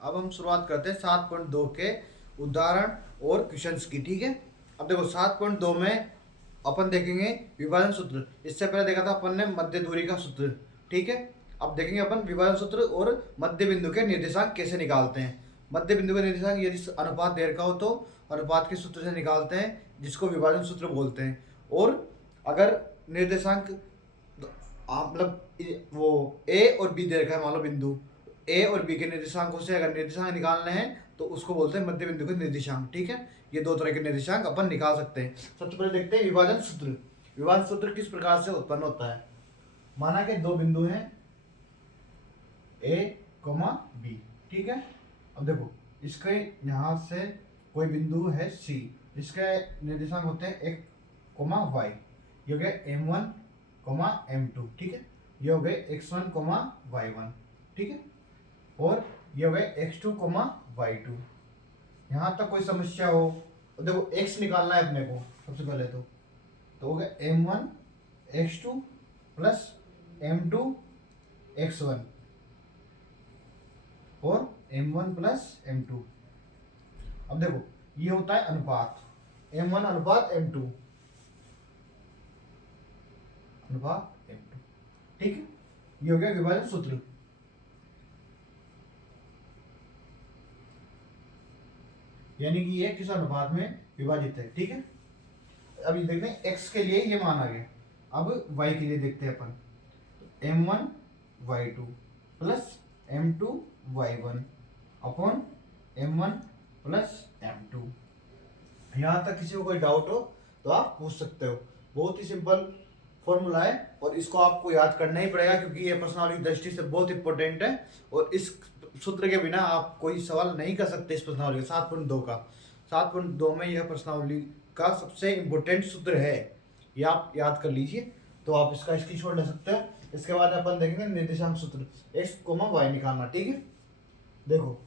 अब हम शुरुआत करते हैं 7.2 के उदाहरण और क्वेश्चंस की। ठीक है, अब देखो 7.2 में अपन देखेंगे विभाजन सूत्र। इससे पहले देखा था अपन ने मध्य दूरी का सूत्र। ठीक है, अब देखेंगे अपन विभाजन सूत्र और मध्य बिंदु के निर्देशांक कैसे निकालते हैं। मध्य बिंदु के निर्देशांक यदि अनुपात देर का हो तो अनुपात के सूत्र से निकालते हैं, जिसको विभाजन सूत्र बोलते हैं। और अगर निर्देशांक मतलब वो ए और बी दे रखा है, मान लो बिंदु ए और बी के निर्देशांकों से अगर निर्देशांक निकालने हैं तो उसको बोलते हैं मध्य बिंदु के निर्देशांक। ठीक है, ये दो तरह के निर्देशांक अपन निकाल सकते हैं। सबसे पहले देखते हैं विभाजन सूत्र। विभाजन सूत्र किस प्रकार से उत्पन्न होता है। माना कि दो बिंदु हैं ए कोमा बी। ठीक है, अब देखो इसके यहाँ से कोई बिंदु है सी, इसके निर्देशांक होते हैं एक कोमा वाई, ये हो गया m1 कोमा m2। ठीक है, ये हो गए x1 कोमा y1। ठीक है, और ये हो गए x2 कोमा y2। यहाँ तक कोई समस्या हो तो देखो x निकालना है अपने को सबसे पहले तो हो गया m1 x2 plus m2 x1 और m1 प्लस m2। अब देखो ये होता है अनुपात m1 अनुपात m2 अनुपात m2। ठीक है, ये हो गया विभाजन सूत्र। यानी कि ये किस अनुपात में विभाजित है। ठीक है, अभी देखते हैं x के लिए ये मान आ गया। अब y के लिए देखते हैं अपन m1 y2 plus m2 y1 upon m1 plus m2। यहाँ तक किसी को कोई डाउट हो तो आप पूछ सकते हो। बहुत ही सिंपल फॉर्मूला है और इसको आपको याद करना ही पड़ेगा, क्योंकि ये प्रश्नावली की दृष्टि से बहुत इंपॉर्टेंट है और इस सूत्र के बिना आप कोई सवाल नहीं कर सकते। इस प्रश्नावली का 7.2 का 7.2 में यह प्रश्नावली का सबसे इम्पोर्टेंट सूत्र है, ये आप याद कर लीजिए। तो आप इसका स्क्रीनशॉट ले सकते हो। इसके बाद अपन देखेंगे निर्देशांक सूत्र x, y निकालना। ठीक है, देखो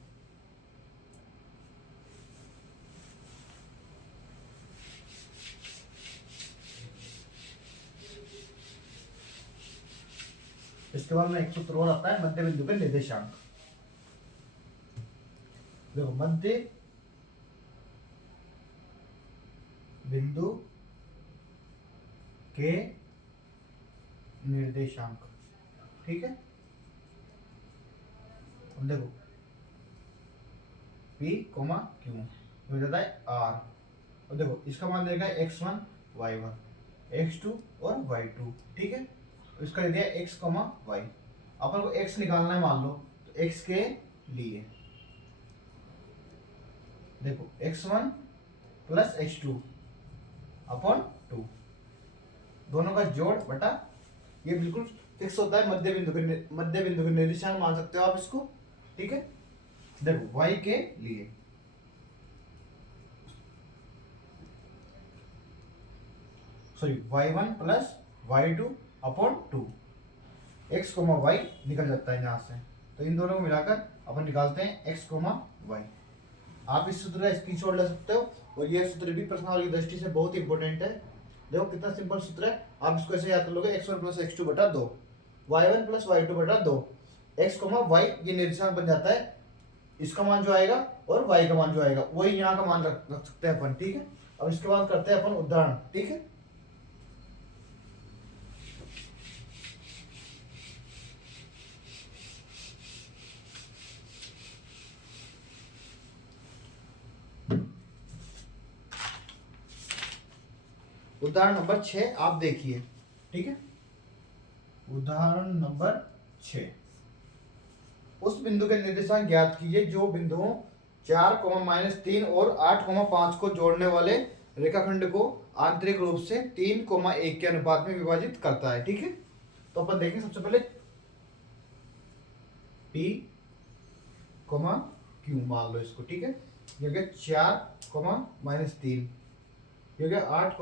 इसके बाद में एक सूत्र और आता है मध्य बिंदु के निर्देशांक। देखो मध्य बिंदु के निर्देशांक। ठीक है, अब देखो P कोमा Q हो जाता है R। और देखो इसका मान देगा x1 y1 x2 और y2। ठीक है, इसका दे दिया x कोमा y। अपन को x निकालना है मान लो, तो x के लिए देखो x1 प्लस x2 अपॉन 2, दोनों का जोड़ बटा, ये बिल्कुल फिक्स होता है मध्य बिंदु के निर्देशांक मान सकते हो आप इसको। ठीक है, देखो y के लिए sorry y1 plus y2 upon 2, x comma y निकल जाता है यहाँ से, तो इन दोनों को मिलाकर अपन निकालते हैं x कोमा y। आप इस सूत्र का स्क्रीनशॉट ले सकते हो और यह सूत्र भी प्रश्नावली की दृष्टि से बहुत इंपॉर्टेंट है। देखो कितना सिंपल सूत्र है, आप इसको ऐसे याद कर लोगे x1 प्लस x2 बटा 2 y1 प्लस y2 बटा 2 x कोमा y, ये निर्देशांक बन जाता है। इसका मान जो आएगा और y का मान जो आएगा वही यहाँ का मान रख सकते हैं अपन। ठीक है, अब इसके बाद करते हैं अपन उदाहरण। ठीक है, उदाहरण नंबर 6 आप देखिए। ठीक है, उदाहरण नंबर 6, उस बिंदु के निर्देशांक ज्ञात कीजिए जो बिंदुओं 4, -3 और 8, 5 को जोड़ने वाले रेखाखंड को आंतरिक रूप से 3, 1 के अनुपात में विभाजित करता है। ठीक है, तो अपन देखें सबसे पहले P, Q मान लो इसको। ठीक है, ये हो गया 4, -3, ये हो गया 8,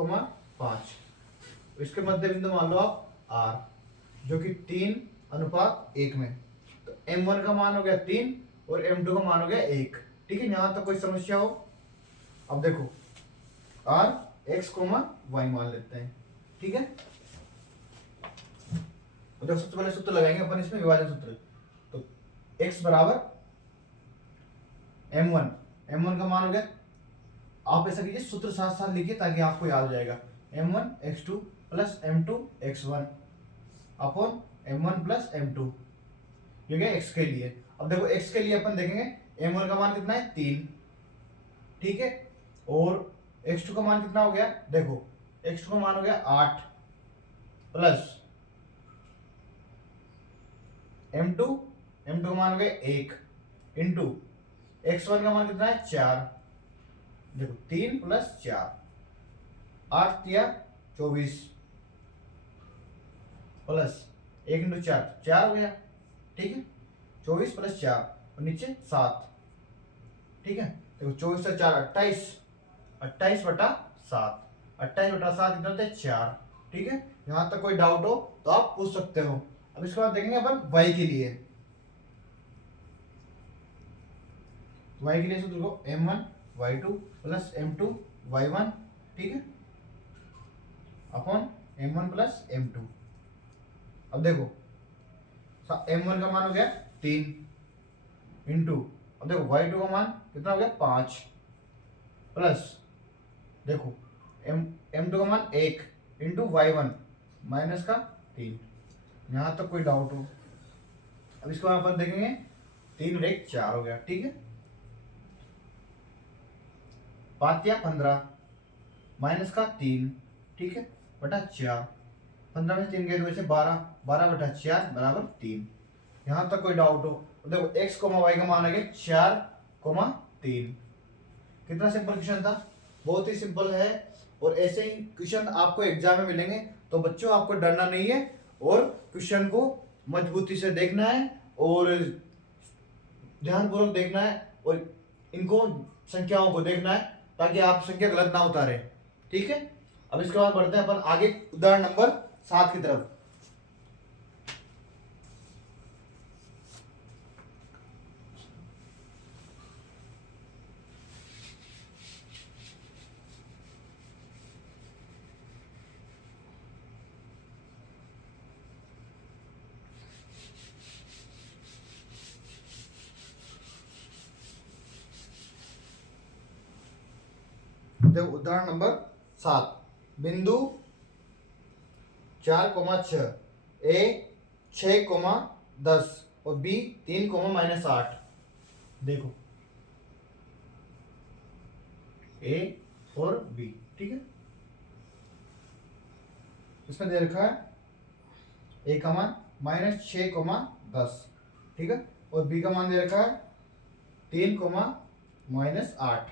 5। इसके मध्य बिंदु मान लो आप R, जो कि 3:1 में, तो m1 का मान हो गया 3 और m2 का मान हो गया 1। ठीक है, यहां तक कोई समस्या हो। अब देखो R x, y मान लेते हैं। ठीक है, तो सबसे पहले सूत्र लगाएंगे अपन इसमें विभाजन सूत्र। तो x बराबर m1 का मान हो गया, आप ऐसा कीजिए सूत्र साथ साथ लिखिए ताकि आपको याद हो जाएगा। m1 x2 plus m2 x1 upon m1 plus m2, ये क्या x के लिए। अब देखो x के लिए अपन देखेंगे m1 का मान कितना है 3, ठीक है, और x2 का मान कितना हो गया, देखो x2 का मान हो गया 8 प्लस m2 का मान हो गया 1 इंटू x1 का मान कितना है 4, देखो 3 प्लस 4, 8 या 24 प्लस 1 इंटू 4 हो गया, ठीक है, 24 प्लस 4 और नीचे 7, ठीक है, देखो 24 से 4 28, 28 बटा 7, 28 बटा 7 कितना होता है 4, ठीक है। यहां तक कोई डाउट हो तो आप पूछ सकते हो। अब इसके बाद देखेंगे अपन y के लिए। y के लिए सूत्र को m1 y2 plus m2 y1, ठीक है, अपॉन m1 प्लस m2। अब देखो m1 का मान हो गया 3 इंटू, अब देखो y2 का मान कितना हो गया 5 प्लस, देखो m2 का मान 1 इंटू y1 माइनस का 3। यहां तक कोई डाउट हो। अब इसको अपन देखेंगे 3 और 1 4 हो गया, ठीक है, 5 या 15 माइनस का 3, ठीक है, बटा 4, 15 में 3 गए तो वैसे 12, 12 बटा 4 बराबर 3। यहां तक कोई डाउट हो तो देखो x, y का मान है 4, 3। कितना सिंपल क्वेश्चन था, बहुत ही सिंपल है। और ऐसे ही क्वेश्चन आपको एग्जाम में मिलेंगे, तो बच्चों आपको डरना नहीं है और क्वेश्चन को मजबूती से देखना है और ध्यानपूर्वक देखना है और इनको संख्याओं को देखना है ताकि आप संख्या गलत ना उतारे, ठीक है। अब इसके बाद बढ़ते हैं अपन आगे उदाहरण नंबर 7 की तरफ। देखो उदाहरण नंबर 7, बिंदु 4,6, ए 6,10 और बी 3,-8। देखो ए और बी, ठीक है, इसमें दे रखा है ए का मान -6,10, ठीक है, और बी का मान दे रखा है 3,-8।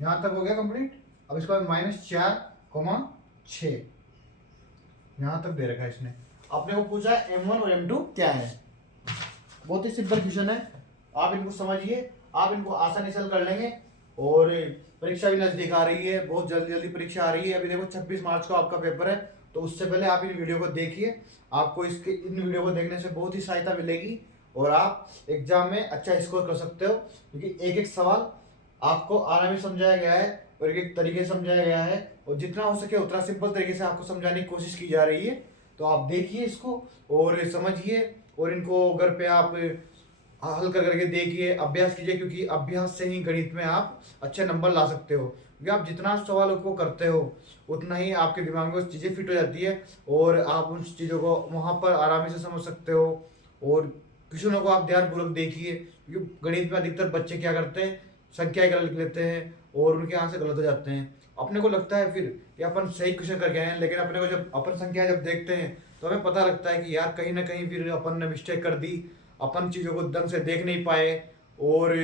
यहां तक हो गया कंप्लीट। अब इसके बाद -4,6 यहां तक दे रखा है इसने। आपने को पूछा है m1 और m2 क्या है। बहुत ही सिंपल क्वेश्चन है, आप इनको समझिए, आप इनको आसानी से हल कर लेंगे। और परीक्षा भी नजदीक आ रही है, बहुत जल्दी जल्दी परीक्षा आ रही है। अभी देखो 26 मार्च को आपका पेपर है, तो उससे पहले आप इन वीडियो को देखिए, आपको इसके इन वीडियो को देखने से बहुत ही सहायता मिलेगी और आप एग्जाम में अच्छा स्कोर कर सकते हो, क्योंकि एक एक सवाल आपको आराम से समझाया गया है और एक एक तरीके से समझाया गया है और जितना हो सके उतना सिंपल तरीके से आपको समझाने की कोशिश की जा रही है। तो आप देखिए इसको और समझिए और इनको घर पे आप हल कर करके देखिए, अभ्यास कीजिए, क्योंकि अभ्यास से ही गणित में आप अच्छे नंबर ला सकते हो। क्योंकि आप जितना सवाल को करते हो उतना ही आपके दिमाग में चीज़ें फिट हो जाती है और आप उन चीज़ों को वहाँ पर आराम से समझ सकते हो। और क्वेश्चनों को आप ध्यानपूर्वक देखिए, क्योंकि गणित में अधिकतर बच्चे क्या करते हैं, संख्याएं गलत लिख लेते हैं और उनके आंसर गलत हो जाते हैं। अपने को लगता है फिर कि अपन सही क्वेश्चन करके आए हैं, लेकिन अपने को जब अपन संख्या जब देखते हैं तो हमें पता लगता है कि यार कहीं ना कहीं फिर अपन ने मिस्टेक कर दी, अपन चीज़ों को ढंग से देख नहीं पाए। और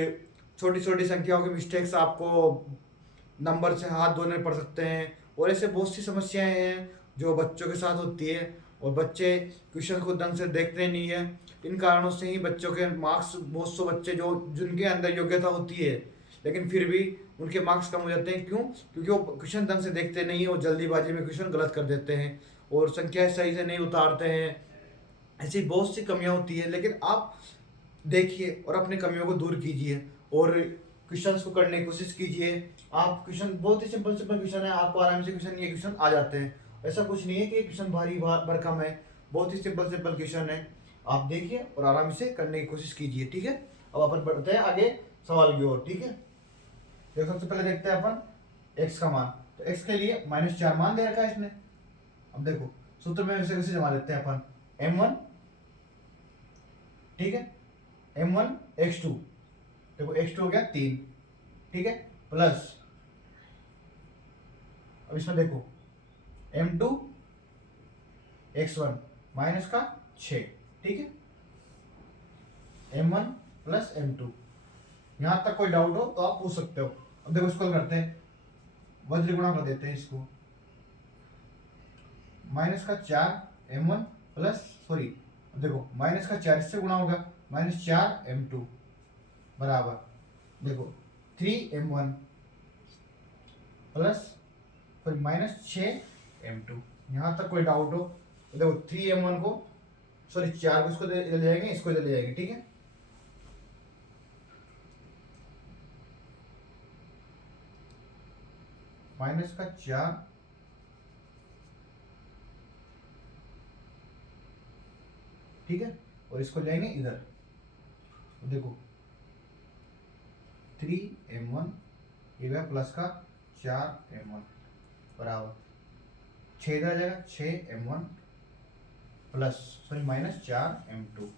छोटी छोटी संख्याओं की मिस्टेक्स आपको नंबर से हाथ धोने पड़ सकते हैं। और ऐसे बहुत सी समस्याएं हैं जो बच्चों के साथ होती है और बच्चे क्वेश्चन को ढंग से देखते नहीं है। इन कारणों से ही बच्चों के मार्क्स, बहुत से बच्चे जो जिनके अंदर योग्यता होती है लेकिन फिर भी उनके मार्क्स कम हो जाते हैं। क्यों? क्योंकि वो क्वेश्चन ढंग से देखते नहीं है और जल्दीबाजी में क्वेश्चन गलत कर देते हैं और संख्याएं सही से नहीं उतारते हैं। ऐसी बहुत सी कमियां होती है, लेकिन आप देखिए और अपनी कमियों को दूर कीजिए और क्वेश्चंस को करने की कोशिश कीजिए। आप क्वेश्चन बहुत ही सिंपल सिंपल क्वेश्चन है, आपको आराम से क्वेश्चन ये क्वेश्चन आ जाते हैं। ऐसा कुछ नहीं है कि क्वेश्चन भारी भरकम है, बहुत ही सिंपल सिंपल क्वेश्चन है। आप देखिए और आराम से करने की कोशिश कीजिए, ठीक है। अब अपन बढ़ते हैं आगे सवाल की ओर, ठीक है। देखो सबसे पहले देखते हैं अपन x का मान। तो x के लिए -4 मान दे रखा है इसने। अब देखो सूत्र में वैसे वैसे जमा लेते हैं अपन m1, ठीक है, m1 x2, देखो x2 हो गया 3, ठीक है, प्लस अब इसमें देखो m2 x1 माइनस का 6, ठीक है, m1 प्लस m2। यहां तक कोई डाउट हो तो आप पूछ सकते हो। अब देखो इसको करते हैं, वज्र गुणा कर देते हैं इसको, माइनस का 4 m1 प्लस सॉरी देखो माइनस का 4 इससे गुणा होगा, -4 m2 बराबर देखो 3 m1 प्लस फिर -6 m2। यहां तक कोई डाउट हो तो देखो 3 m1 को सॉरी 4 को इसको ले जाएंगे, इसको ले जाएंगे, ठीक है, माइनस का 4 ठीक है, और इसको जाएंगे इधर, तो देखो 3m1 ये गया प्लस का 4m1 बराबर 6 इधर आ जाएगा 6m1 प्लस सॉरी -4m2।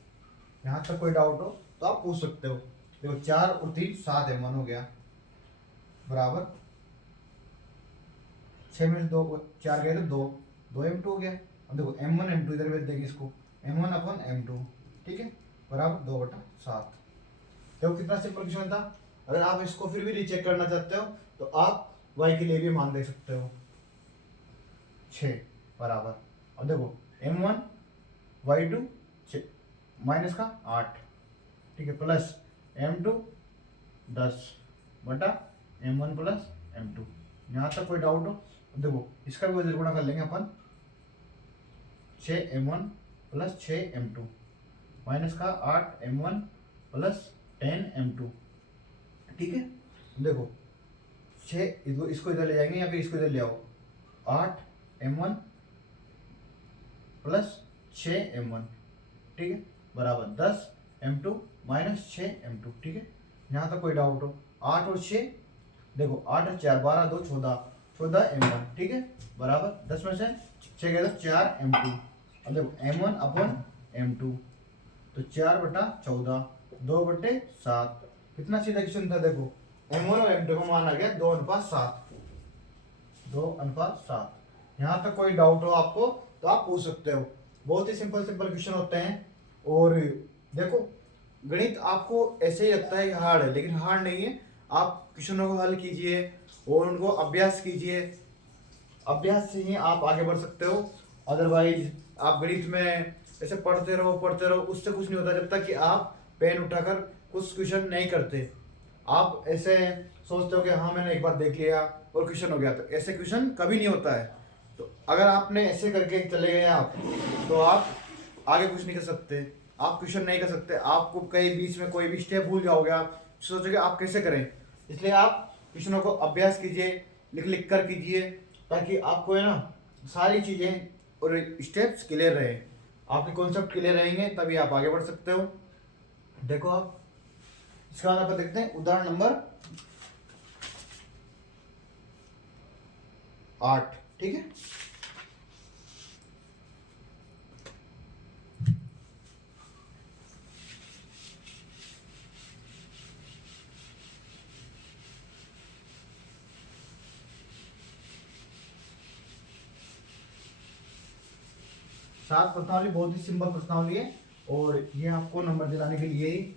यहाँ तक कोई डाउट हो तो आप पूछ सकते हो। देखो 4 और 3 7m1 हो गया बराबर 6 में 2 4 गए तो 2m2 हो गया। अब देखो m1 m2 इधर भेज देंगे इसको, m1 अपन m2, ठीक है, बराबर 2/7। देखो कितना सिंपल क्वेश्चन था। अगर आप इसको फिर भी रीचेक करना चाहते हो तो आप y के लिए भी मान दे सकते हो 6 बराबर, अब देखो m1 y2 6 माइनस का 8, ठीक है, plus m2 10/m1 plus m2। यहाँ तक कोई डाउट हो देखो इसका भी वजन गुणा कर लेंगे अपन, 6m1 प्लस 6m2 माइनस का 8m1 प्लस 10m2, ठीक है। देखो 6 इसको इधर ले जाएंगे या फिर इसको इधर ले आओ, 8m1 प्लस 6m1, ठीक है, बराबर 10m2 माइनस 6m2, ठीक है। यहाँ तक कोई डाउट हो 8 और 6 देखो 8 और 4 12 2 14m1, ठीक है, बराबर 10 में से 6 गए तो 4m2। अब देखो m1 अपन m2 तो 4/14 2/7। कितना सीधा क्वेश्चन था। देखो m1 और m2 का मान आ गया 2:7, 2:7। यहाँ तक कोई डाउट हो आपको तो आप पूछ सकते हो। बहुत ही सिंपल सिंपल क्वेश्चन होते हैं। और देखो गणित आपको ऐसे ही लगता है कि हार्ड है, लेकिन हार्ड नहीं है। आप क्वेश्चनों को हल कीजिए और उनको अभ्यास कीजिए, अभ्यास से ही आप आगे बढ़ सकते हो। अदरवाइज आप गणित में ऐसे पढ़ते रहो उससे कुछ नहीं होता जब तक कि आप पेन उठाकर कुछ क्वेश्चन नहीं करते। आप ऐसे सोचते हो कि हाँ मैंने एक बार देख लिया और क्वेश्चन हो गया, तो ऐसे क्वेश्चन कभी नहीं होता है। तो अगर आपने ऐसे करके चले गए आप तो आप आगे कुछ नहीं कर सकते, आप क्वेश्चन नहीं कर सकते। आपको कहीं बीच में कोई भी स्टेप भूल जाओगे, आप सोचोगे आप कैसे करें। इसलिए आप क्वेश्चनों को अभ्यास कीजिए, लिख लिख कर कीजिए, ताकि आपको है ना सारी चीज़ें और स्टेप्स क्लियर रहे, आपके कॉन्सेप्ट क्लियर रहेंगे, तभी आप आगे बढ़ सकते हो। देखो आप इसका बाद आप देखते हैं उदाहरण नंबर 8, ठीक है। सात प्रश्नावली बहुत ही सिंपल प्रश्नावली है और ये आपको नंबर दिलाने के लिए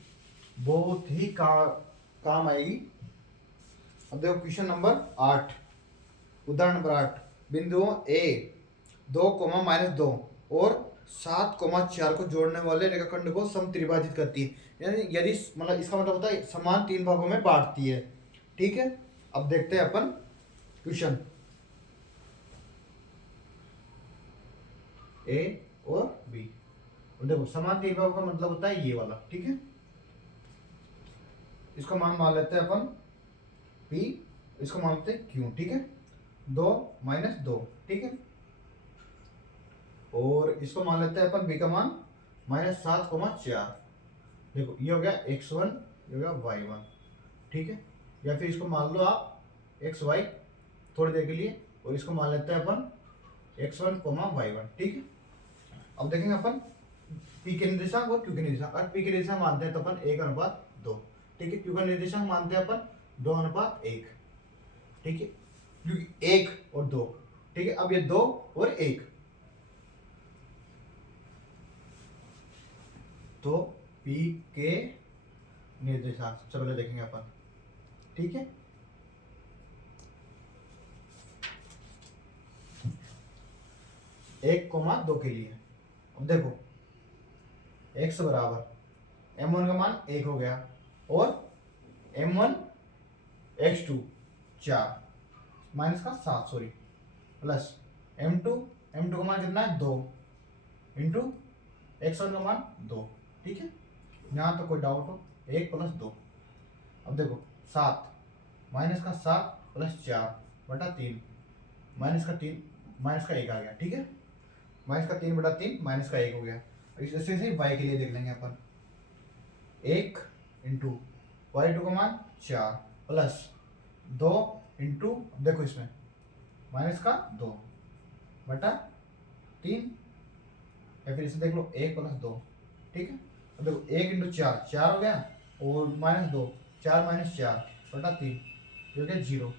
बहुत ही काम आएगी। अब देखो क्वेश्चन नंबर 8, उदाहरण नंबर 8, बिंदुओं ए 2, -2 और 7, 4 को जोड़ने वाले रेखाखंड को समत्रिभाजित करती है। यानी यदि मतलब इसका मतलब होता है समान 3 भागों में बांटती है, ठीक है। अब देखते हैं अपन क्वेश्चन ए और बी। देखो समान 3 भागों का मतलब होता है ये वाला, ठीक है। इसका मान लेते हैं अपन P, इसको मान लेते हैं Q, ठीक है, 2 - 2, ठीक है। और इसको मान लेते हैं अपन B का मान -7, 4। देखो ये हो गया x1 ये हो गया y1, ठीक है। या फिर इसको मान लो आप xy थोड़ी देर के लिए, और इसको मान लेते हैं अपन x1, y1, ठीक है। अब देखेंगे अपन p के निर्देशांक और q के निर्देशांक। अगर p के निर्देशांक मानते हैं तो अपन 1:2, ठीक है। q का निर्देशांक मानते हैं अपन 2:1, ठीक है, क्योंकि 1 और 2, ठीक है। अब ये 2 और 1, तो p के निर्देशांक सबसे पहले देखेंगे अपन, ठीक है। एक कोमा 2 के लिए अब देखो x बराबर m1 का मान 1 हो गया, और m1 x2 4 माइनस का 7 सॉरी, प्लस m2 का मान कितना है 2 इंटू x1 का मान 2, ठीक है। यहाँ तो कोई डाउट हो, 1 + 2। अब देखो 7 माइनस का 7 प्लस 4/3 माइनस का 1 आ गया, ठीक है। माइनस का 3/3 माइनस का 1 हो गया। ऐसे से y के लिए देख लेंगे अपन, 1 इंटू y2 का मान 4 प्लस 2 इंटू, देखो इसमें माइनस का 2/3, या फिर इसे देख लो 1 + 2, ठीक है। अब देखो 1 इंटू 4 हो गया, और माइनस 2 4 - 4/3, ये हो गया 0।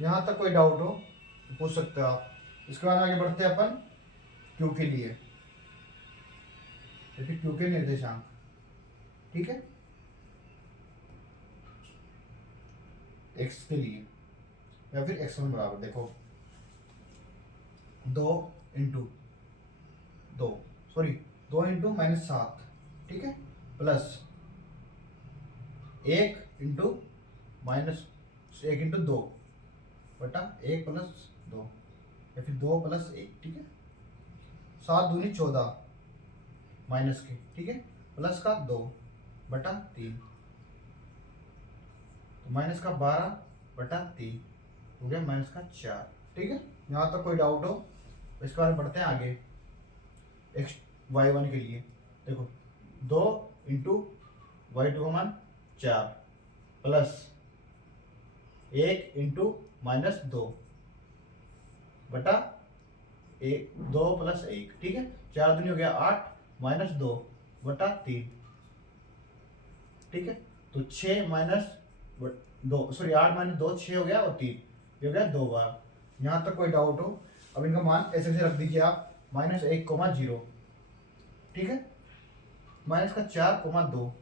यहाँ तक कोई डाउट हो तो पूछ सकते हो आप। इसके बाद आगे बढ़ते हैं अपन क्यू के लिए, देखिए क्यू के निर्देशांक, ठीक है। x के लिए या फिर x1 बराबर देखो 2 इंटू 2 सॉरी 2 इंटू -7, ठीक है, प्लस 1 इंटू -1 इंटू 2 बटा 1 + 2, या फिर 2 + 1, ठीक है। 7 दूनी 14 माइनस के, ठीक है, प्लस का 2/3, तो माइनस का 12/3 हो गया माइनस का 4, ठीक है। यहाँ तक कोई डाउट हो तो इसके बारे में पढ़ते हैं आगे। y1 के लिए देखो 2 इंटू y2 का मान 4 प्लस 1 इंटू -2 बटा 2 + 1, ठीक है। 4 दूनी हो गया 8 -2/3, ठीक है। तो 6 - 2 सॉरी 8 - 2 6 हो गया, और 3 ये हो गया 2 बार। यहाँ तक कोई डाउट हो अब इनका मान ऐसे रख दीजिए आप, -1,0, ठीक है, माइनस का 4,2,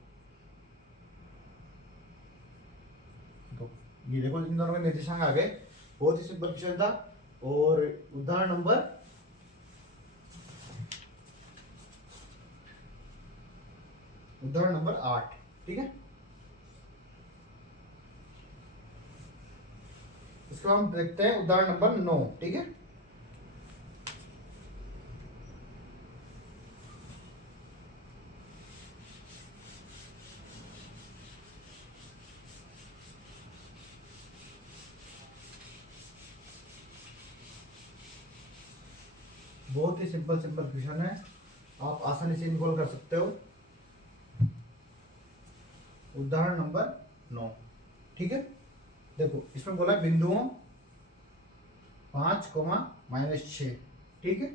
तो ये देखो इन दोनों के निर्देशांक आ गए। बहुत ही सिंपल क्वेश्चन था। और उदाहरण नंबर 8, ठीक है। इसको हम देखते हैं उदाहरण नंबर 9, ठीक है। बहुत ही सिंपल क्वेश्चन है, आप आसानी से इनको कर सकते हो। उदाहरण नंबर 9, ठीक है। देखो इसमें बोला बिंदुओं 5, -6, ठीक है,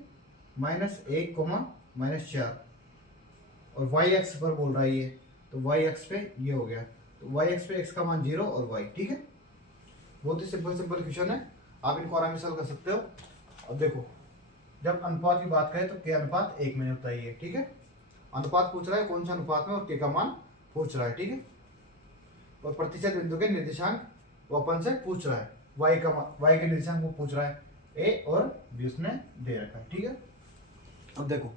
-1, -4, और y एक्स पर बोल रहा है ये, तो y एक्स पे ये हो गया, तो y एक्स पे x का मान 0 और y, ठीक है। बहुत ही सिंपल क्वेश्चन है, आप इनको आराम से कर सकते हो। अब देखो जब अनुपात की बात करें तो k अनुपात 1 में होता है ये, ठीक है। अनुपात पूछ रहा है कौन सा अनुपात में, और k का मान पूछ रहा है, ठीक है। और प्रतिशत बिंदु के निर्देशांक वो अपन से पूछ रहा है, y के निर्देशांक वो पूछ रहा है, a और b उसने दे रखा है, ठीक है। अब देखो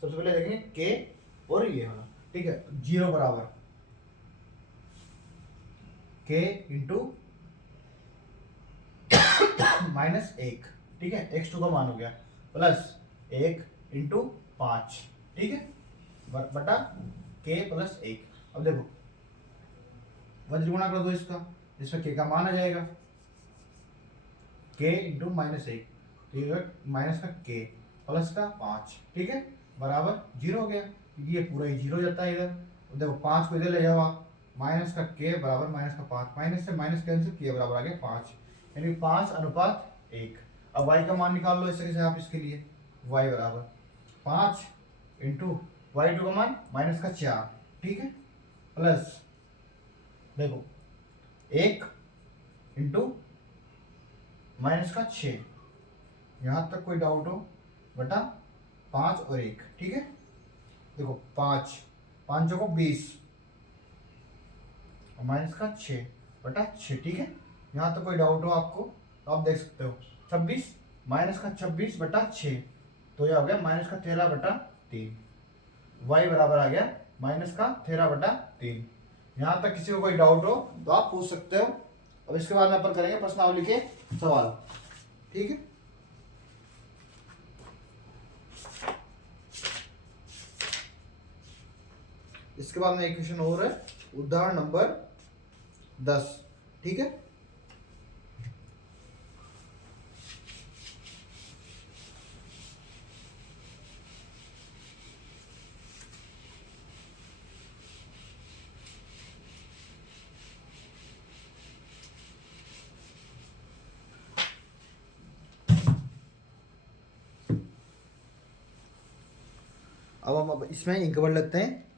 सबसे पहले देखेंगे k और ये वाला, ठीक है। 0 बराबर k इंटू -1, ठीक है, x2 का मान हो गया, प्लस 1 इंटू 5, ठीक है, बटा k + 1। अब देखो वज्र गुणा कर दो इसका, इसमें k का मान आ जाएगा, k इंटू -1, ठीक है, माइनस का k प्लस का 5, ठीक है, बराबर 0 हो गया, क्योंकि ये पूरा ही 0 जाता है इधर, देखो 5 को इधर ले जाओ आप, माइनस का के बराबर माइनस का 5, माइनस से माइनस कैंसिल, के बराबर आ गया 5, यानी 5:1। अब y का मान निकाल लो इस तरह से आप इसके लिए, y बराबर 5 इंटू y2 का मान माइनस का 4, ठीक है, प्लस देखो 1 इंटू माइनस का 6, यहाँ तक कोई डाउट हो, बटा 5 और 1, ठीक है। देखो 5 5 को 20 और माइनस का 6 बटा 6, ठीक है। यहाँ तक कोई डाउट हो आपको तो आप देख सकते हो, 26 माइनस का 26 बटा 6, तो ये आ गया माइनस का 13 बटा 3, y बराबर आ गया माइनस का 13 बटा 3। यहाँ तक किसी को कोई डाउट हो तो आप पूछ सकते हो। अब इसके बाद में अपन करेंगे प्रश्नावली के सवाल, ठीक है। इसके बाद में एक क्वेश्चन और है, उदाहरण नंबर 10, ठीक है। अब हम इसमें इंक भर लेते हैं।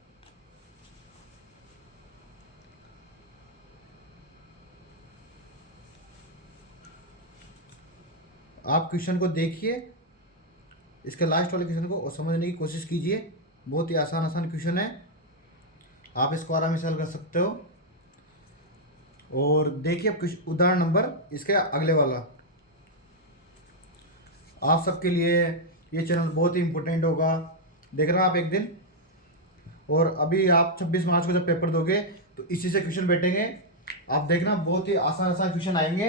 आप क्वेश्चन को देखिए, इसके लास्ट वाले क्वेश्चन को और समझने की कोशिश कीजिए, बहुत ही आसान आसान क्वेश्चन है, आप इसको आराम से हल कर सकते हो। और देखिए अब उदाहरण नंबर इसके अगले वाला, आप सबके लिए ये चैनल बहुत ही इम्पोर्टेंट होगा, देखना आप एक दिन। और अभी आप 26 मार्च को जब पेपर दोगे तो इसी से क्वेश्चन बैठेंगे, आप देखना बहुत ही आसान आसान क्वेश्चन आएंगे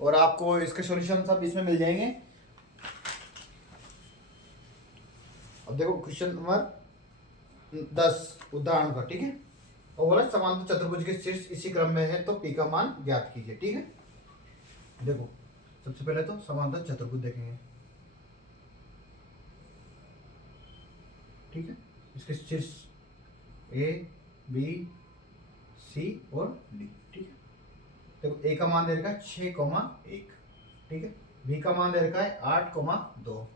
और आपको इसके सॉल्यूशन सब इसमें मिल जाएंगे। अब देखो क्वेश्चन नंबर 10 उदाहरण का, ठीक है। और बोला समांतर चतुर्भुज के शीर्ष इसी क्रम में है तो पी का मान ज्ञात कीजिए, ठीक है। देखो सबसे पहले तो समांतर चतुर्भुज देखेंगे, ठीक है। इसके शीर्ष ए बी सी और डी, ठीक है। देखो ए का मान दे रखा है 6,1, ठीक है। बी का मान दे रखा है 8,2,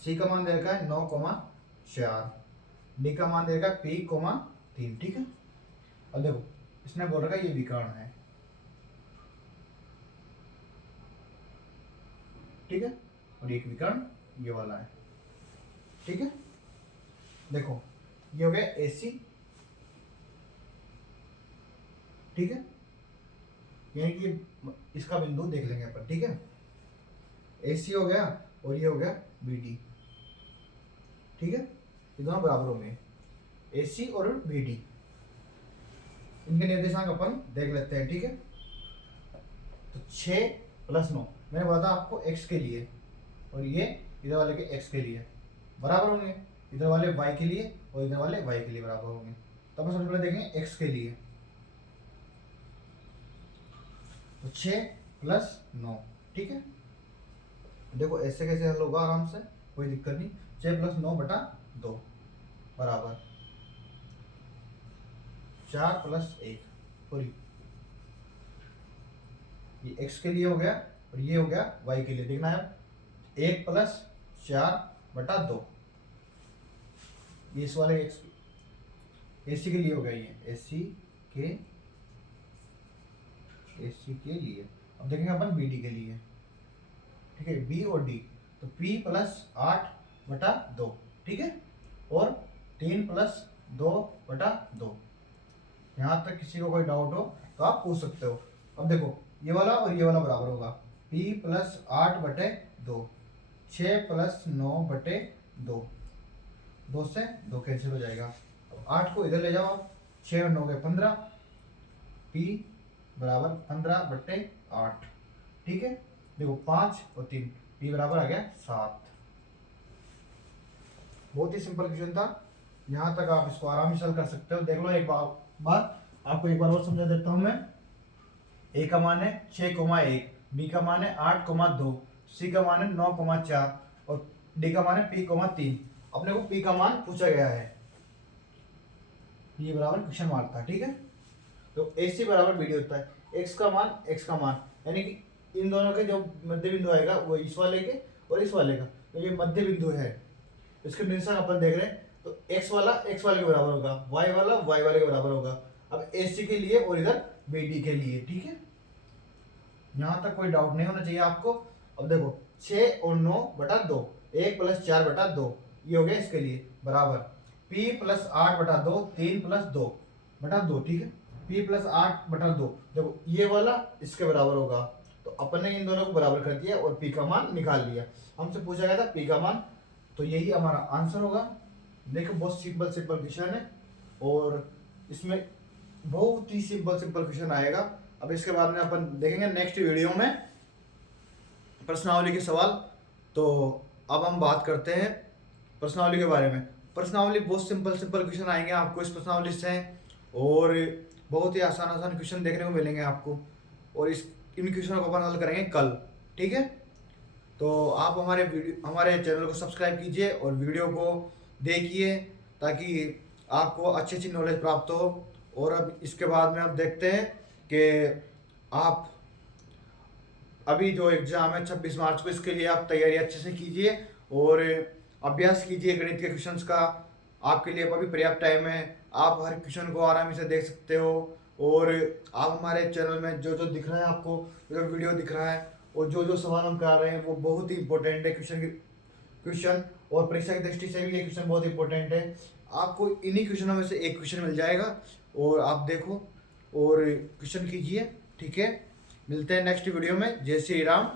सी का मान दे रखा है 9,4, डी का मान दे रखा है P,3, ठीक है। अब देखो इसने बोल रखा है ये विकर्ण है, ठीक है, और एक विकर्ण ये वाला है, ठीक है। देखो ये हो गया AC, ठीक है, यानी कि इसका बिंदु देख लेंगे अपन, ठीक है। AC हो गया और ये हो गया BD, ठीक है, ये दोनों बराबर होंगे, AC और BD। इनके निर्देशांक अपन देख लेते हैं, ठीक है। तो 6 + 9 मैंने बोला था आपको x के लिए, और ये इधर वाले के x के लिए बराबर होंगे, इधर वाले y के लिए और इधर वाले y के लिए बराबर होंगे। तो अपन सबसे पहले देखेंगे x के लिए, तो 6 + 9, ठीक है। देखो ऐसे कैसे हल होगा आराम से, कोई दिक्कत नहीं। 6 + 9 बटा 2 बराबर 4 + 1, पूरी ये x के लिए हो गया और ये हो गया y के लिए। देखना है 1 + 4 बटा 2, ये इस वाले x AC के लिए हो गया, ये AC के लिए। अब देखेंगे अपन BD के लिए, ठीक है, B और D, तो P + 8 बटा 2, ठीक है, और 3 + 2 बटा 2। यहाँ तक किसी को कोई डाउट हो तो आप पूछ सकते हो। अब देखो ये वाला और ये वाला बराबर होगा, P + 8 बटे 2, 6 + 9 बटे 2, 2 से 2 कैंसिल हो जाएगा। अब 8 को इधर ले जाओ आप, 6 और 9 के 15, P बराबर 15 बटे 8, ठीक है। देखो 5 और 3, P बराबर आ गया 7। बहुत ही सिंपल क्वेश्चन था, यहाँ तक आप इसको आराम से हल कर सकते हो। देख लो एक बार आपको एक बार और समझा देता हूँ मैं। ए का मान है 6,1, बी का मान है 8,2, सी का मान है 9,4 और डी का मान है P,3। अपने को P का मान पूछा गया है, ये बराबर क्वेश्चन मारता है, ठीक है। तो AC बराबर BD होता है, x का मान यानी कि इन दोनों के जो मध्य बिंदु आएगा वो इस वाले के और इस वाले का, तो ये मध्य बिंदु है। इसके निर्देशांक अपन देख रहे हैं, तो x वाला x वाले के बराबर होगा, y वाला y वाले के बराबर होगा। अब AC के लिए और इधर BD के लिए, ठीक है। यहाँ तक कोई डाउट नहीं होना चाहिए आपको। अब देखो 6 और 9 बटा 2, 1 + 4 बटा 2, ये हो गया इसके लिए बराबर P + 8 बटा 2, 3 + 2 बटा 2, ठीक है। P + 8 बटा 2, देखो ये वाला इसके बराबर होगा, तो अपन ने इन दोनों को बराबर कर दिया और P का मान निकाल लिया। हमसे पूछा गया था P का मान, तो यही हमारा आंसर होगा। देखो बहुत सिंपल क्वेश्चन है और इसमें बहुत ही सिंपल क्वेश्चन आएगा। अब इसके बाद में अपन देखेंगे नेक्स्ट वीडियो में प्रश्नावली के सवाल। तो अब हम बात करते हैं प्रश्नावली के बारे में। प्रश्नावली बहुत सिंपल क्वेश्चन आएंगे आपको इस प्रश्नावली से, और बहुत ही आसान क्वेश्चन देखने को मिलेंगे आपको, और इन क्वेश्चनों को अपन हल करेंगे कल, ठीक है। तो आप हमारे चैनल को सब्सक्राइब कीजिए और वीडियो को देखिए ताकि आपको अच्छी नॉलेज प्राप्त हो। और अब इसके बाद में हम देखते हैं कि आप अभी जो एग्ज़ाम है 26 मार्च को, इसके लिए आप तैयारी अच्छे से कीजिए और अभ्यास कीजिए गणित के क्वेश्चंस का। आपके लिए अभी पर्याप्त टाइम है, आप हर क्वेश्चन को आराम से देख सकते हो। और आप हमारे चैनल में जो दिख रहा है आपको, जो वीडियो दिख रहा है और जो सवाल हम करा रहे हैं वो बहुत ही इंपॉर्टेंट है क्वेश्चन, और परीक्षा की दृष्टि से भी ये क्वेश्चन बहुत इंपॉर्टेंट है। आपको इन्हीं क्वेश्चनों में से एक क्वेश्चन मिल जाएगा और आप देखो और क्वेश्चन कीजिए, ठीक है। मिलते हैं नेक्स्ट वीडियो में। जय श्री राम।